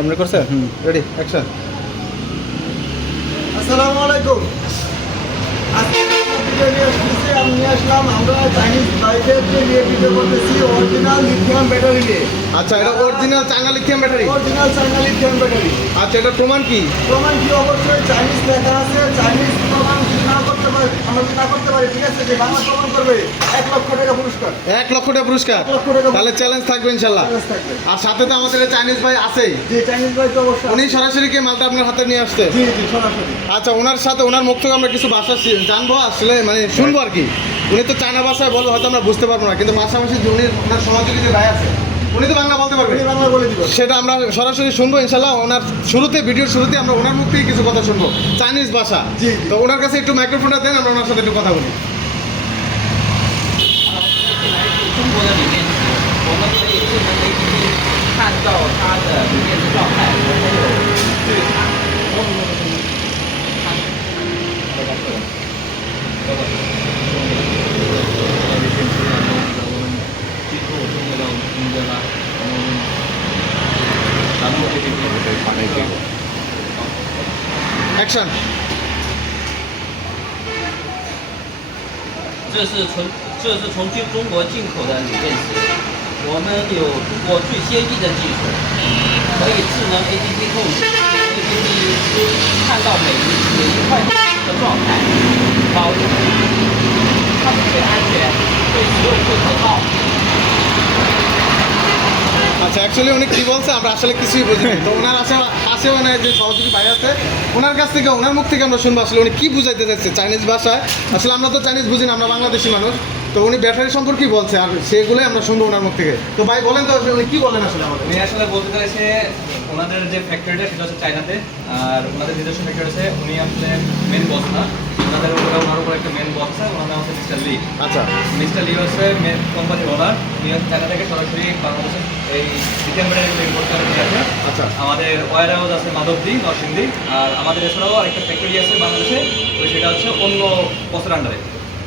আপনি করছেন ready action. আসসালামু আলাইকুম। আজকে আমি নিয়ে আসলাম আমরা চাইনিজ বাইকের নিয়ে ভিডিও করতেছি অরিজিনাল লিথিয়াম ব্যাটারি নিয়ে। আচ্ছা, এটা original China lithium battery. Original চাইনা লিথিয়াম ব্যাটারি। আচ্ছা, এটা প্রমাণ কি? প্রমাণ কি? অবশ্যই চাইনিজ লেখা আছে। চাইনিজ প্রমাণ যদি না করতে পারি, আমরা যদি না করতে পারি, ঠিক আছে, যে বাংলা প্রমাণ করবে 1 লক্ষ টাকা পুরস্কার। 1 লক্ষ টাকা পুরস্কার। 1 লক্ষ টাকা তাহলে চ্যালেঞ্জ থাকবে ইনশাল্লাহ। চ্যালেঞ্জ থাকবে। আর সাথে তো আমাদের চাইনিজ ভাই আছেই। যে চাইনিজ ভাই তো অবশ্যই উনি সরাসরি কি মালটা আপনার হাতে নিয়ে আসছে? জি জি সরাসরি। আচ্ছা, ওনার সাথে ওনার মুখ থেকে আমরা কিছু ভাষা জানবো, আসলে মানে শুনবো আর কি। উনি তো চায়না ভাষায় বলবো, হয়তো আমরা বুঝতে পারবো না, কিন্তু পাশাপাশি যে উনি ওনার সহযোগী যে ভাই আছে উনি তো বাংলা বলতে পারবেন। আমি বাংলা বলে দিব। সেটা আমরা সরাসরি শুনবো ইনশাল্লাহ। ওনার শুরুতে, ভিডিওর শুরুতে আমরা ওনার মুখ থেকে কিছু কথা শুনবো চাইনিজ ভাষা। জি। তো ওনার কাছে একটু মাইক্রোফোনটা দেন, আমরা ওনার সাথে একটু কথা বলি। 中国的锂电池，我们可以智能 APP 看到它的锂电池状态，还有对它。অ্যাকশন।这是从中国进口的锂电池，我们有中国最先进的技术，可以智能 APP 控制 ，APP 看到每一块的状态，保证它们最安全，对使用最可靠。 আচ্ছা, অ্যাকচুয়ালি উনি কি বলছে আমরা আসলে কিছুই বুঝিনি। তো ওনার আসে ওনার যে সহযোগী ভাই আছে ওনার কাছ থেকে, ওনার মুখ থেকে আমরা শুনবো আসলে উনি কি বুঝাইতে চাইছে চাইনিজ ভাষায়। আসলে আমরা তো চাইনিজ বুঝি না, আমরা বাংলাদেশি মানুষ। তো উনি ব্যাটারি সম্পর্কে বলছে, আর সেগুলোই আমরা শুনবো ওনার মুখ থেকে। তো ভাই বলেন তো আসলে উনি কি বলেন আসলে আমাদের। উনি আসলে বলতে চাইছে ওনাদের যে ফ্যাক্টরিটা সেটা হচ্ছে চায়নাতে, আর ওনাদের নিজস্ব ফ্যাক্টরি আছে। উনি হচ্ছে মেন বস না, ওনাদের উপরে ওনার উপর একটা মেন বস আছে, ওনার নাম হচ্ছে মিস্টার লি। আচ্ছা, মিস্টার লি হচ্ছে মেন কোম্পানির ওনার। উনি হচ্ছে চায়না থেকে সরাসরি বাংলাদেশে এই লিথিয়াম ব্যাটারি ইম্পোর্ট করে নিয়ে আসে। আচ্ছা। আমাদের ওয়ার হাউস আছে মাধবদী, নরসিংদী, আর আমাদের এছাড়াও আরেকটা ফ্যাক্টরি আছে বাংলাদেশে, তো সেটা হচ্ছে অন্য বসের আন্ডারে।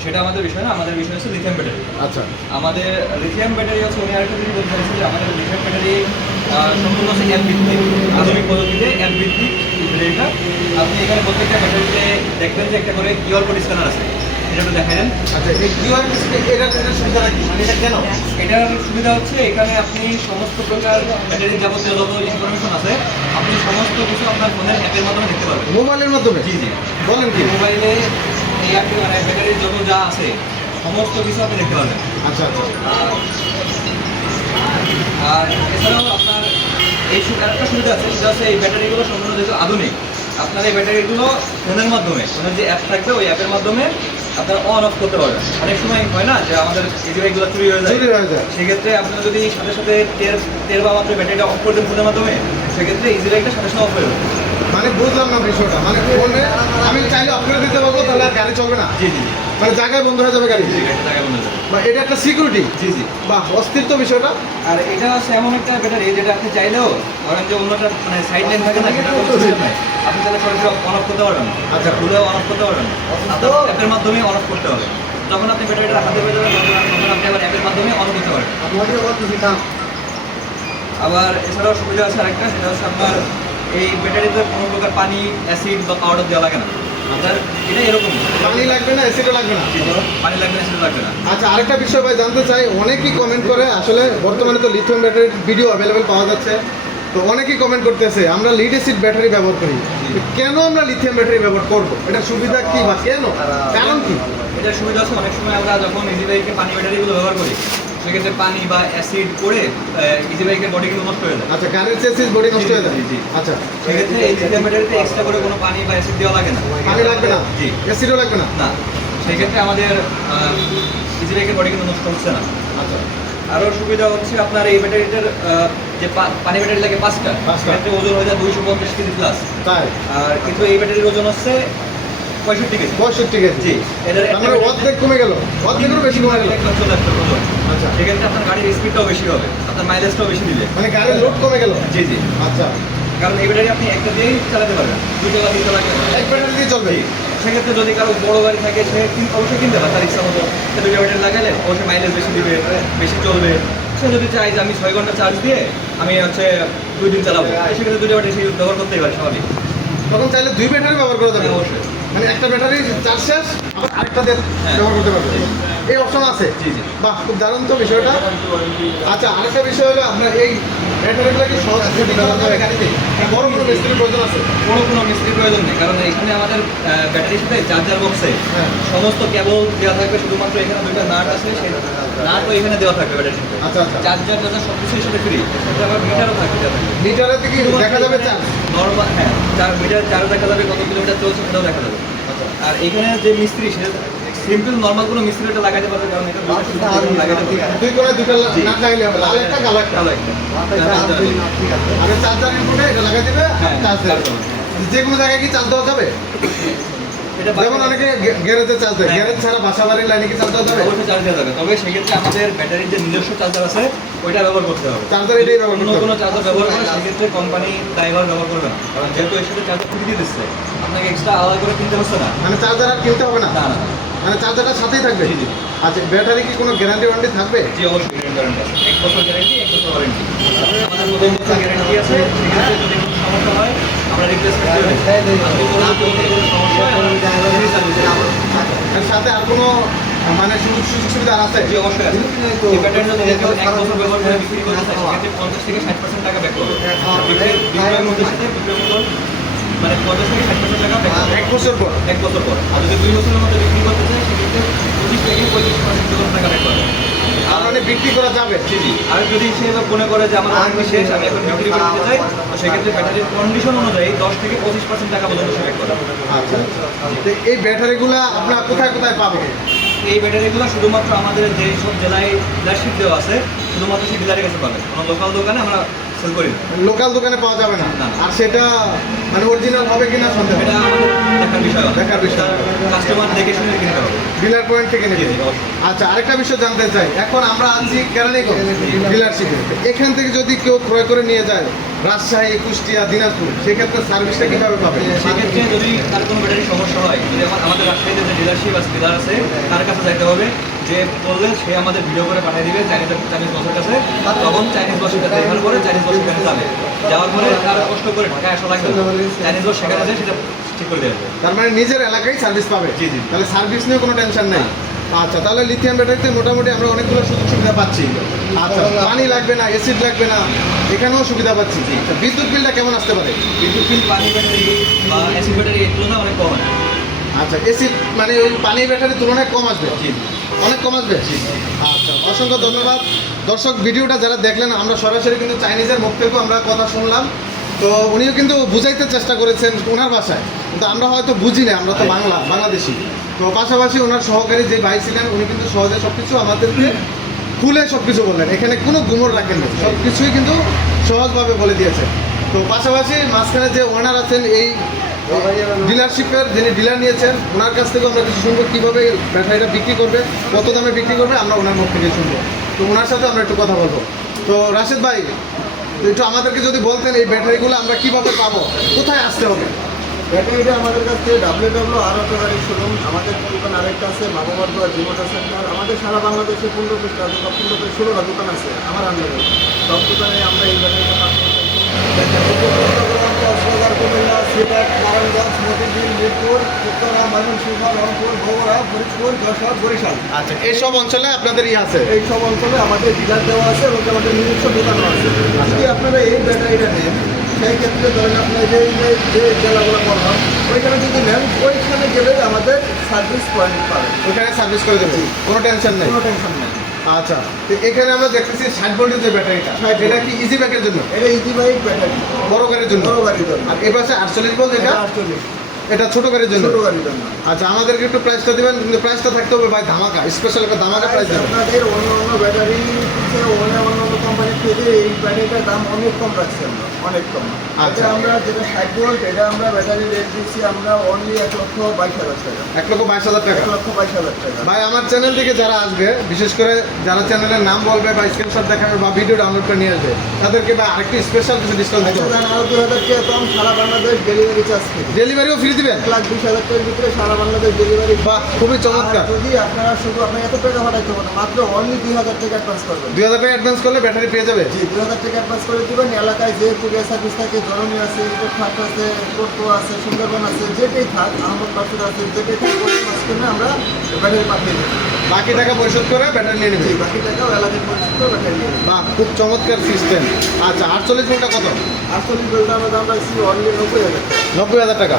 সেটা আমাদের বিষয় না, আমাদের বিষয় হচ্ছে লিথিয়াম ব্যাটারি। আচ্ছা, আমাদের লিথিয়াম ব্যাটারি হচ্ছে, উনি আরেকটা জিনিস বলতে চাইছেন যে আমাদের লিথিয়াম ব্যাটারি সম্পূর্ণ হচ্ছে অ্যাপ ভিত্তিক, আধুনিক পদ্ধতিতে অ্যাপ ভিত্তিক ব্যাটারিটা। আপনি এখানে প্রত্যেকটা ব্যাটারিতে দেখবেন যে একটা করে কিউআর কোড স্ক্যানার আছে, এটা একটু দেখাই দেন। আচ্ছা, এই কিউআর এটার সুবিধাটা কি, মানে এটা কেন? এটার সুবিধা হচ্ছে এখানে আপনি সমস্ত প্রকার ব্যাটারির যাবতীয় যত ইনফরমেশন আছে আপনি সমস্ত কিছু আপনার ফোনের অ্যাপের মাধ্যমে দেখতে পারবেন। মোবাইলের মাধ্যমে? জি জি, বলেন কি? মোবাইলে এই অ্যাপে মানে ব্যাটারির যত যা আছে সমস্ত কিছু আপনি দেখতে পারবেন। আচ্ছা আচ্ছা, আর এছাড়াও আপনার এই আরেকটা সুবিধা আছে, সেটা হচ্ছে এই ব্যাটারিগুলো সম্পূর্ণ যেহেতু আধুনিক, আপনার এই ব্যাটারিগুলো ফোনের মাধ্যমে, ফোনের যে অ্যাপ থাকবে ওই অ্যাপের মাধ্যমে আপনারা অন অফ করতে পারবেন। অনেক সময় হয় না যে আমাদের এগুলো চুরি হয়ে যায়, সেক্ষেত্রে আপনারা যদি সাথে সাথে টের বা মাত্র ব্যাটারিটা অফ করে দেন ফোনের মাধ্যমে, সেক্ষেত্রে ইজি লাইটটা সাথে সাথে অফ হয়ে যাবে। মানে বুঝলাম না বিষয়টা। মানে ফোনে আমি চাইলে অফ করে দিতে পারবো, তাহলে আর গাড়ি চলবে না? জি জি, মানে জায়গায় বন্ধ হয়ে যাবে গাড়ি? জায়গা বন্ধ হয়ে যাবে। বা এটা একটা সিকিউরিটি? জি জি। বাহ, অস্থির তো বিষয়টা। আর এটা হচ্ছে এমন একটা ব্যাটারি যেটা আপনি চাইলেও ধরেন যে অন্যটা মানে সাইড লাইন থাকে না, সেটা কোনো সুবিধা নাই, আপনি তাহলে সরাসরি অন অফ করতে পারবেন। আচ্ছা, খুলেও অন অফ করতে পারবেন, আপনার অ্যাপের মাধ্যমে অন অফ করতে হবে। যখন আপনি ব্যাটারিটা হাতে পেয়ে যাবেন তখন আপনি আবার অ্যাপের মাধ্যমে অন করতে পারবেন। আবার এছাড়াও সুবিধা আছে আরেকটা, সেটা হচ্ছে আপনার এই ব্যাটারিতে কোনো প্রকার পানি, অ্যাসিড বা পাউডার দেওয়া লাগে না। আপনার এটা এরকম পানি লাগবে না, অ্যাসিডও লাগবে না? পানি লাগবে না, অ্যাসিড লাগবে না। আচ্ছা, আরেকটা বিষয় ভাই জানতে চাই, অনেকেই কমেন্ট করে, আসলে বর্তমানে তো লিথিয়াম ব্যাটারির ভিডিও অ্যাভেলেবেল পাওয়া যাচ্ছে, তো অনেকেই কমেন্ট করতেছে আমরা লিড অ্যাসিড ব্যাটারি ব্যবহার করি, তো কেন আমরা লিথিয়াম ব্যাটারি ব্যবহার করবো? এটার সুবিধা কি বা কেন, কারণ কি? এটার সুবিধা আছে, অনেক সময় আমরা যখন ইজি বাইকে পানি ব্যাটারিগুলো ব্যবহার করি, সেক্ষেত্রে পানি বা অ্যাসিড পড়ে ইজি বাইকের বডি কিন্তু নষ্ট হয়ে যায়। আচ্ছা, গাড়ির চেসিস বডি নষ্ট হয়ে যায়? জি। আচ্ছা, সেক্ষেত্রে এই লিথিয়াম ব্যাটারিতে এক্সট্রা করে কোনো পানি বা অ্যাসিড দেওয়া লাগে না। পানি লাগবে না? জি। অ্যাসিডও লাগবে না? না, সেক্ষেত্রে আমাদের ইজি বাইকের বডি কিন্তু নষ্ট হচ্ছে না। আচ্ছা, আরও সুবিধা হচ্ছে আপনার এই ব্যাটারিটার যে পানি ব্যাটারি লাগে 5টা, সেক্ষেত্রে ওজন হয়ে যায় 250 কেজি প্লাস। তাই? আর কিন্তু এই ব্যাটারির ওজন হচ্ছে 65 কেজি। 65 কেজি? জি, এটার মানে অর্ধেক কমে গেল, অর্ধেকেরও বেশি কমে গেল। চলে আসছে ওজন। আচ্ছা, সেক্ষেত্রে আপনার গাড়ির স্পিডটাও বেশি হবে, আপনার মাইলেজটাও বেশি দিবে। মানে গাড়ির লোড কমে গেল? জি জি, আচ্ছা, কারণ এই ব্যাটারি আপনি একটা দিয়েই চালাতে পারবেন, দুটো বা তিনটা লাগবে না। এক ব্যাটারি দিয়ে চলবে? সেক্ষেত্রে যদি কারো বড় গাড়ি থাকে সে অবশ্যই কিনতে পারে তার ইচ্ছা মতো, সে দুটো ব্যাটারি লাগালে অবশ্যই মাইলেজ বেশি দিবে, বেশি চলবে। সে যদি চায় যে আমি 6 ঘন্টা চার্জ দিয়ে আমি হচ্ছে 2 দিন চালাবো সেক্ষেত্রে 2টা ব্যাটারি ব্যবহার করতেই পারে স্বাভাবিক। তখন চাইলে 2 ব্যাটারি ব্যবহার করা যাবে। হ্যাঁ, অবশ্যই। মানে একটা ব্যাটারি চার্জ শেষ আবার আরেকটা দিয়ে হ্যাঁ। ব্যবহার করতে পারবে, এই অপশন আছে। জি জি। বাহ, খুব দারুণ তো বিষয়টা। আচ্ছা, আরেকটা বিষয় হলো আপনার এই ব্যাটারিগুলো কি সহজ ফিটিং করা যাবে গাড়িতে? বড় কোনো মিস্ত্রির প্রয়োজন আছে? বড় কোনো মিস্ত্রির প্রয়োজন নেই, কারণ এখানে আমাদের ব্যাটারির সাথে চার্জার বক্সে হ্যাঁ। সমস্ত কেবল দেওয়া থাকবে, শুধুমাত্র এখানে 2টা নাট আছে, সেই নাটও এখানে দেওয়া থাকবে ব্যাটারির সাথে। আচ্ছা আচ্ছা। চার্জার সব কিছুর সাথে ফ্রি, সাথে আবার মিটারও থাকবে যাবে। মিটারে কি দেখা যাবে চার্জ? নর্মাল, হ্যাঁ, মিটার চার্জ দেখা যাবে, কত কিলোমিটার চলছে সেটাও দেখা যাবে। আর এখানে যে মিস্ত্রি সেটা সিম্পল নর্মাল কোনো মিস্ত্রি এটা লাগাতে পারবে, কারণ এটা লাগাতে পারবে। দুই কোণে দুটো নাট লাগাইলে হবে, লাল একটা কালো একটা। ভালো একটা। আর চার্জার ইনপুটে এটা লাগাই দিবে, হ্যাঁ, চার্জ দেবে। যে কোনো জায়গায় কি চার্জ দেওয়া যাবে? এটা যেমন অনেকে গ্যারেজে চার্জ দেয়, হ্যাঁ। গ্যারেজ ছাড়া বাসা বাড়ির লাইনে কি চার্জ দেওয়া যাবে? অবশ্যই চার্জ দেওয়া যাবে, তবে সেক্ষেত্রে আমাদের ব্যাটারির যে নিজস্ব চার্জার আছে ওইটা ব্যবহার করতে হবে। চার্জার এটাই ব্যবহার অন্য করতে কোনো হবে। চার্জার ব্যবহার করে সেক্ষেত্রে কোম্পানি ড্রাইভার ব্যবহার করবে না, কারণ যেহেতু এর সাথে চার্জার ফ্রি দিয়ে দিচ্ছে, আপনাকে এক্সট্রা আলাদা করে কিনতে হচ্ছে না। মানে চার্জার আর কিনতে হবে না, না না, মানে চার্জারটা সাথেই থাকবে। জি, জি। আচ্ছা, ব্যাটারি কি কোনো গ্যারান্টি ওয়ারেন্টি থাকবে? জি অবশ্যই গ্যারান্টি আছে, 1 বছর গ্যারান্টি, 1 বছর ওয়ারেন্টি। আমাদের প্রথম বছর গ্যারান্টি আছে, সেক্ষেত্রে যদি কোনো সমস্যা হয় আমরা রিপ্লেসমেন্ট করে দিই। আর পরবর্তীতে কোনো সমস্যা হয় আমরা free service দেব। এর সাথে আর কোনো মানে সুযোগ সুবিধা আছে? জি অবশ্যই আছে। এই ব্যাটারি যদি কেউ 1 বছর ব্যবহার করে বিক্রি করতে চায়, সেক্ষেত্রে 50 থেকে 60% টাকা ব্যাক করবে। বিক্রয়ের মধ্যে সাথে বিক্রয়ের মূল্য মানে 50 থেকে 60% টাকা ব্যাক করবে 1 বছর পর। 1 বছর পর। আর যদি 2 বছরের মধ্যে বিক্রি করতে চায় সেক্ষেত্রে 25 থেকে 35% টাকা ব্যাক করবে। তার মানে বিক্রি করা যাবে। জি জি। আর যদি সে মনে করে যে আমার ওয়ারেন্টি শেষ, আমি এখন বিক্রি করে দিতে চাই, তো সেক্ষেত্রে ব্যাটারির কন্ডিশন অনুযায়ী 10 থেকে 25% টাকা পর্যন্ত সে ব্যাক করবে। আচ্ছা, তো এই ব্যাটারিগুলো আপনারা কোথায় কোথায় পাবেন? এই ব্যাটারিগুলো শুধুমাত্র আমাদের যে সব জেলায় ডিলারশিপ দেওয়া আছে, শুধুমাত্র সেই ডিলারের কাছে পাবেন, কোনো লোকাল দোকানে আমরা সেল করি না। লোকাল দোকানে পাওয়া যাবে না। না। আর সেটা মানে অরিজিনাল হবে কিনা সন্দেহ, এটা আমাদের দেখার বিষয় হবে। দেখার বিষয়। কাস্টমার দেখে শুনে কিনতে হবে। ডিলার পয়েন্ট থেকে নেবে। জি, জি, অবশ্যই। আচ্ছা, আরেকটা বিষয় জানতে চাই, এখন আমরা আছি কেরানীগঞ্জ ডিলারশিপে, এখান থেকে যদি কেউ ক্রয় করে নিয়ে যায় রাজশাহী, কুষ্টিয়া, দিনাজপুর, সেক্ষেত্রে সার্ভিসটা কিভাবে পাবে? সেক্ষেত্রে যদি তার কোনো ব্যাটারি সমস্যা হয়, যদি আমাদের রাজশাহীতে যে ডিলারশিপ আছে, ডিলার আছে, তার কাছে যাইতে হবে, যে বললে সে আমাদের ভিডিও করে পাঠিয়ে দিবে চাইনিজ বসের কাছে, তখন চাইনিজ বস সেটা দেখার পরে চাইনিজ বস সেখানে যাবে, যাওয়ার পরে তার কষ্ট করে ঢাকায় আসা লাগবে না, চাইনিজ বস সেখানে যায় সেটা ঠিক করে দেবে। তার মানে নিজের এলাকায় সার্ভিস পাবে। জি, জি। তাহলে সার্ভিস নিয়ে কোনো টেনশন নেই। আচ্ছা, তাহলে লিথিয়াম ব্যাটারিতে মোটামুটি আমরা অনেকগুলো সুযোগ সুবিধা পাচ্ছি। আচ্ছা, পানি লাগবে না, অ্যাসিড লাগবে না, এখানেও সুবিধা পাচ্ছি। আচ্ছা, বিদ্যুৎ বিলটা কেমন আসতে পারে? বিদ্যুৎ বিল পানি ব্যাটারি বা অ্যাসিড ব্যাটারি এর তুলনায় অনেক কম হয়। আচ্ছা, অ্যাসিড মানে ওই পানি ব্যাটারির তুলনায় কম আসবে? জি অনেক কম আসবে। জি। আচ্ছা, অসংখ্য ধন্যবাদ। দর্শক, ভিডিওটা যারা দেখলেন, আমরা সরাসরি কিন্তু চাইনিজের মুখ থেকেও আমরা কথা শুনলাম। তো উনিও কিন্তু বুঝাইতে চেষ্টা করেছেন ওনার ভাষায়, কিন্তু আমরা হয়তো বুঝি না, আমরা তো বাংলাদেশি। তো পাশাপাশি ওনার সহকারী যে ভাই ছিলেন, উনি কিন্তু সহজে সব কিছু আমাদেরকে খুলে সব কিছু বললেন, এখানে কোনো গুমর রাখেন না, সব কিছুই কিন্তু সহজভাবে বলে দিয়েছে। তো পাশাপাশি মাঝখানে যে ওনার আছেন এই ডিলারশিপের, যিনি ডিলার নিয়েছেন, ওনার কাছ থেকে আমরা কিছু শুনবো কীভাবে ব্যাটারিটা বিক্রি করবে, কত দামে বিক্রি করবে, আমরা ওনার মুখ থেকে শুনবো। তো ওনার সাথে আমরা একটু কথা বলবো। তো রাশেদ ভাই, একটু আমাদেরকে যদি বলতেন এই ব্যাটারিগুলো আমরা কীভাবে পাবো, কোথায় আসতে হবে? ব্যাটারিটা আমাদের কাছ থেকে WW আর অটো গাড়ির শোরুম, আমাদের দোকান আরেকটা আছে মামাবাড়িয়া জিমোটা সেন্টার, আমাদের সারা বাংলাদেশে 15-16টা দোকান আছে আমার আন্ডারে। সব দোকানে আমরা এই ব্যাটারিটা কাজ করতে কক্সবাজার, কুমিল্লা, সিলেট, নারায়ণগঞ্জ, মতিঝিল, মিরপুর, উত্তরা, ময়মনসিংহ, রংপুর, বগুড়া, ফরিদপুর, যশোর, বরিশাল। আচ্ছা, এইসব অঞ্চলে আপনাদের আছে? এই সব অঞ্চলে আমাদের ডিলার দেওয়া আছে এবং আমাদের নিজস্ব দোকানও আছে। যদি আপনারা এই ব্যাটারিটা নেন, সেই ক্ষেত্রে ধরেন আপনার যে জেলাগুলো বললাম, ওইখানে যদি নেন, ওইখানে গেলে আমাদের সার্ভিস পয়েন্ট পাবেন, ওখানে সার্ভিস করে দেবেন, কোনো টেনশন নেই। কোনো টেনশন নেই। আচ্ছা, তো এখানে আমরা দেখতেছি 60 ভোল্টের যে ব্যাটারিটা, এটা কি ইজি ব্যাকের জন্য? এটা ইজি বাইক ব্যাটারি, বড় গাড়ির জন্য? বড় গাড়ির জন্য। আর এ পাশে 48 ভোল্ট, এটা আসলে এটা ছোট গাড়ির জন্য? ছোট গাড়ির জন্য। আচ্ছা, আমাদেরকে একটু প্রাইসটা দিবেন, কিন্তু প্রাইসটা থাকতে হবে ভাই ধামাকা, স্পেশাল একটা ধামাকা প্রাইস দেবেন। আপনাদের অন্য অন্য ব্যাটারি অন্য কোম্পানির থেকে এই ব্যাটারিটার দাম অনেক কম রাখছি আমরা, অনেক কম। আচ্ছা। এটা আমরা যেটা 60 ভোল্ট, এটা আমরা ব্যাটারি রেট দিচ্ছি আমরা অনলি 1,22,000 টাকা। 1,22,000 টাকা। 1,22,000 টাকা। ভাই, আমার চ্যানেল থেকে যারা আসবে, বিশেষ করে যারা চ্যানেলের নাম বলবে বা স্ক্রিনশট দেখাবে বা ভিডিও ডাউনলোড করে নিয়ে আসবে, তাদেরকে বা আরেকটু স্পেশাল কিছু ডিসকাউন্ট দিতে হবে। আরো 2,000 টাকা কম, সারা বাংলাদেশ ডেলিভারি চার্জ ফ্রি। ডেলিভারিও ফ্রি দিবেন? 1,20,000 টাকার ভিতরে সারা বাংলাদেশ ডেলিভারি। বাহ, খুবই চমৎকার। আর যদি আপনারা শুধু আপনার এত টাকা পাঠাইতে হবে না, মাত্র অনলি 2,000 টাকা অ্যাডভান্স করবেন। 2,000 টাকা অ্যাডভান্স করলে ব্যাটারি পেয়ে যাবে? জি 2000 টাকা অ্যাডভান্স করে দিবেন। এলাকায় যে কুরিয়ার সার্ভিস থাকে, জননী আছে, ফার্স্ট আছে, টোটো আছে, সুন্দরবন আছে, যেটাই থাক, আহমদ পার্সেল আছে, যেটাই থাক ওই মাস কিনে আমরা ব্যাটারি পাঠিয়ে দিই। বাকি টাকা পরিশোধ করে ব্যাটারি নিয়ে জি নেবেন। বাকি টাকাও এলাকায় পরিচিত ব্যাটারি নিয়ে নিই। বাহ, খুব চমৎকার সিস্টেম। আচ্ছা 48 ভোল্টটা কত? 48 ভোল্ট আমরা দাম রাখছি অনলি 90,000 টাকা। 90,000 টাকা।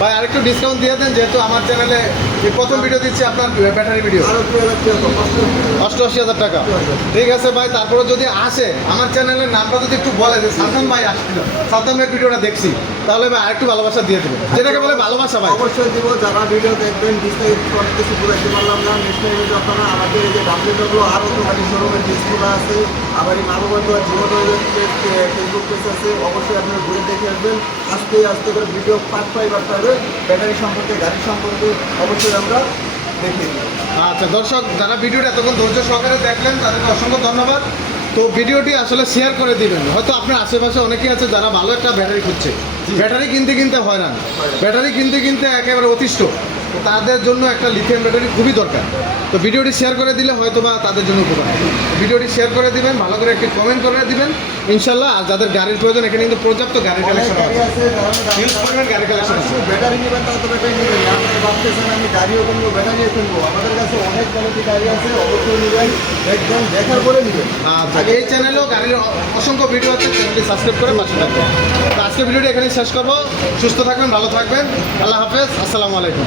ভাই আরেকটু ডিসকাউন্ট দিয়ে দেন, যেহেতু আমার চ্যানেলে এই প্রথম ভিডিও দিচ্ছি আপনার ব্যাটারি ভিডিও। আরও 2,000 টাকা কম, 88,000 টাকা। ঠিক আছে ভাই, তারপরে যদি আসে আমার চ্যানেলের নামটা যদি একটু বলে যে সাদ্দাম ভাই আসছিল, সাদ্দাম ভাই ভিডিওটা দেখছি, তাহলে ভাই আরেকটু ভালোবাসা দিয়ে দেবেন, যেটাকে বলে ভালোবাসা ভাই। অবশ্যই দিব। যারা ভিডিও দেখবেন বিস্তারিত অনেক কিছু বুঝাইতে পারলাম না, নেক্সট টাইমে যখন আমাদের এই যে ডাব্লিউ আরও তো গাড়ি শোরুমের ডিসপ্লে আছে, আবার এই মানববন্ধ ফেসবুক পেজ আছে, অবশ্যই আপনারা ঘুরে দেখে আসবেন। আস্তে আস্তে করে ভিডিও পার্ট পাইবার পাবে ব্যাটারি সম্পর্কে, গাড়ি সম্পর্কে অবশ্যই আমরা দেখিয়ে দিই। আচ্ছা দর্শক, যারা ভিডিওটা এতক্ষণ ধৈর্য সহকারে দেখলেন তাদেরকে অসংখ্য ধন্যবাদ। তো ভিডিওটি আসলে শেয়ার করে দিবেন। হয়তো আপনার আশেপাশে অনেকেই আছে যারা ভালো একটা ব্যাটারি খুঁজছে, ব্যাটারি কিনতে হয়রান, ব্যাটারি কিনতে একেবারে অতিষ্ঠ, তো তাদের জন্য একটা লিথিয়াম ব্যাটারি খুবই দরকার। তো ভিডিওটি শেয়ার করে দিলে হয়তো বা তাদের জন্য উপকার। ভিডিওটি শেয়ার করে দিবেন, ভালো করে একটি কমেন্ট করে দিবেন ইনশাল্লাহ। আর যাদের গাড়ির প্রয়োজন, এখানে কিন্তু পর্যাপ্ত গাড়ির অনেক কালেকশন গাড়ি আছে, আছে, ইউজ করবেন গাড়ি কালেকশন আছে। ব্যাটারি নেবেন তাও তো ব্যাটারি নেবেন না। আপনারা ভাবতেছেন আমি গাড়িও কিনবো, ব্যাটারিও কিনবো, আমাদের কাছে অনেক কোয়ালিটি গাড়ি আছে, অবশ্যই নেবেন, দেখবেন, দেখার পরে নেবেন। আচ্ছা, এই চ্যানেলেও গাড়ির অসংখ্য ভিডিও আছে, চ্যানেলটি সাবস্ক্রাইব করে পাশে থাকবেন। তো আজকে ভিডিওটি এখানেই শেষ করবো। সুস্থ থাকবেন, ভালো থাকবেন, আল্লাহ হাফেজ, আসসালামু আলাইকুম।